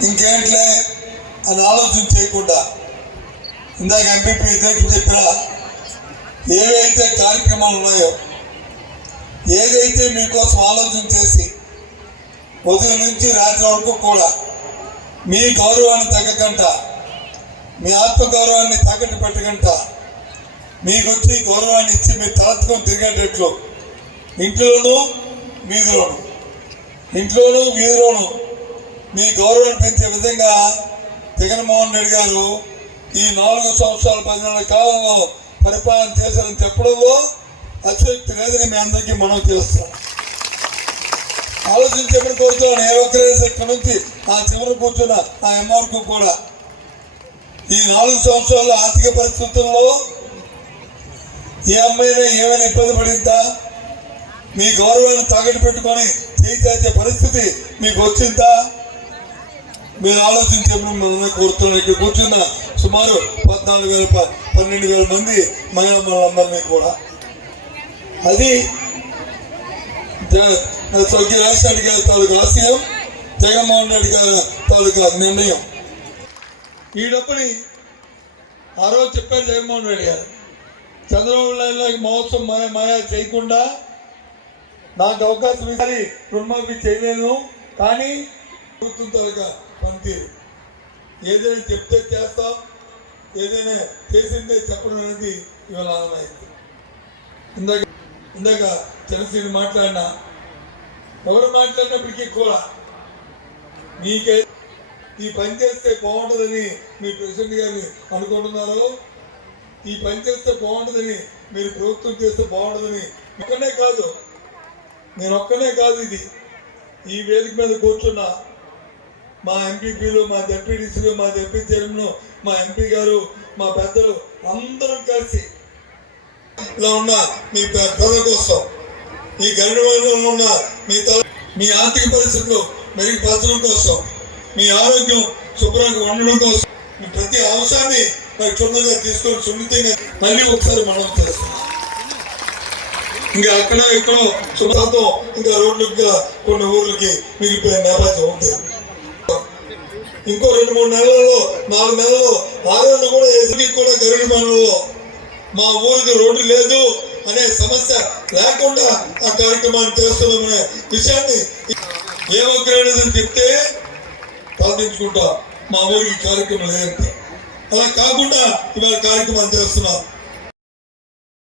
ఇంకేంట్లే అని ఆలోచన చేయకుండా ఇందాక ఎంపీపీ ఇద్దరికి చెప్పిన ఏవైతే కార్యక్రమాలు ఉన్నాయో ఏదైతే మీకోసం ఆలోచన చేసి ఉదయం నుంచి రాత్రి వరకు కూడా మీ గౌరవాన్ని తగ్గకంట మీ ఆత్మగౌరవాన్ని తగ్గట్టు పెట్టకంట మీకు వచ్చి గౌరవాన్ని ఇచ్చి మీరు తలెత్తుకొని తిరిగేటట్లు ఇంట్లోనూ వీధిలోను. ఇంట్లోనూ వీధిలోను మీ గౌరవాన్ని పెంచే విధంగా జగన్మోహన్ రెడ్డి గారు ఈ నాలుగు సంవత్సరాల పదిహేను కాలంలో పరిపాలన చేశారని చెప్పడంలో అత్యుక్తి లేదని మీ అందరికీ మనం చేస్తాం ఆలోచించేప్పుడు కోరుతున్నాను ఏ ఒక్కరే ఇక్కడ నుంచి ఆ చివరి కూర్చున్న ఆ ఎంఆర్కు కూడా. ఈ నాలుగు సంవత్సరాల ఆర్థిక పరిస్థితుల్లో ఏ అమ్మాయినా ఏమైనా ఇబ్బంది పడిందా? మీ గౌరవాన్ని తాగట్టు పెట్టుకొని చేయి చేసే పరిస్థితి మీకు వచ్చిందా? మీరు ఆలోచించేప్పుడు మనమే కోరుతున్నాం ఇక్కడ కూర్చున్న సుమారు పద్నాలుగు వేల ప- పన్నెండు వేల మంది మహిళా మనందరినీ కూడా. అది స్వర్గీయ రాజశేఖర గారి తాలూకా ఆశయం జగన్మోహన్ రెడ్డి గారి తాలూకా నిర్ణయం. ఈ డబ్బుని ఆ రోజు చెప్పారు జగన్మోహన్ రెడ్డి గారు. చంద్రబాబు నాయుడు మహోత్సవం మాయ మాయా చేయకుండా నాకు అవకాశం ఇవ్వాలి రుణమాఫీ చేయలేను. కానీ ప్రభుత్వం తాలూకా పనితీరు ఏదైనా చెప్తే చేస్తాం ఏదైనా చేసిందే చెప్పడం అనేది ఇవాళ ఆనవాయితీ ఇందాక ఇందాక చంద్రశ్రీని మాట్లాడినా ఎవరు మాట్లాడినప్పటికీ కూడా మీకే ఈ పని చేస్తే బాగుంటుందని మీ ప్రెసిడెంట్ గారు అనుకుంటున్నారు ఈ పని చేస్తే బాగుంటుందని మీరు ప్రభుత్వం చేస్తే బాగుంటుందని ఒక్కనే కాదు. నేను ఒక్కనే కాదు ఇది. ఈ వేదిక మీద కూర్చున్నా మా ఎంపీపీలు మా జడ్పీటీసీలు మా జడ్పీ చైర్మన్ మా ఎంపీ గారు మా పెద్దలు అందరం కలిసి ఇలా ఉన్న మీ పె- ప్రజల కోసం మీ గరుడలో ఉన్న మీ తల మీ ఆర్థిక పరిస్థితులు మెరుగుపరచడం కోసం మీ ఆరోగ్యం శుభ్రంగా ఉండడం కోసం మీ ప్రతి అంశాన్ని మరి క్షుణ్ణంగా తీసుకొని సున్నితంగా మళ్ళీ ఒకసారి మనం చేస్తాం. ఇంకా అక్కడ ఇక్కడ శుభ్రతం ఇంకా రోడ్లకు కొన్ని ఊర్లకి మిగిలిపోయిన నేపథ్యం ఉంటుంది ఇంకో రెండు మూడు నెలల్లో నాలుగు నెలల్లో ఆరోగ్యం కూడా ఎదురికి కూడా గరుడి మా ఊరికి రోడ్డు లేదు అనే సమస్య లేకుండా ఆ కార్యక్రమాన్ని చేస్తున్నామనే విషయాన్ని ఏ ఒక్కరైనా చెప్తే ప్రార్థించుకుంటా. మా ఊరికి కార్యక్రమం లేదంటే. అలా కాకుండా ఇవాళ కార్యక్రమం చేస్తున్నాం.